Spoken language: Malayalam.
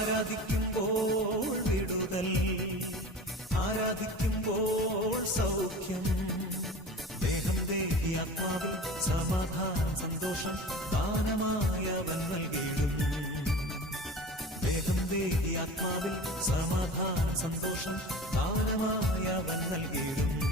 ആരാധിക്കുമ്പോൾ വിടുതൽ, ആരാധിക്കുമ്പോൾ സൗഖ്യം. ദേഹം തേടി ആത്മാവിൽ സമാധാനം സന്തോഷം ദാനമായവൻ നൽകിയിടും. ദേഹം തേടി ആത്മാവിൽ സമാധാനം സന്തോഷം ദാനമായവൻ നൽകിയിടും.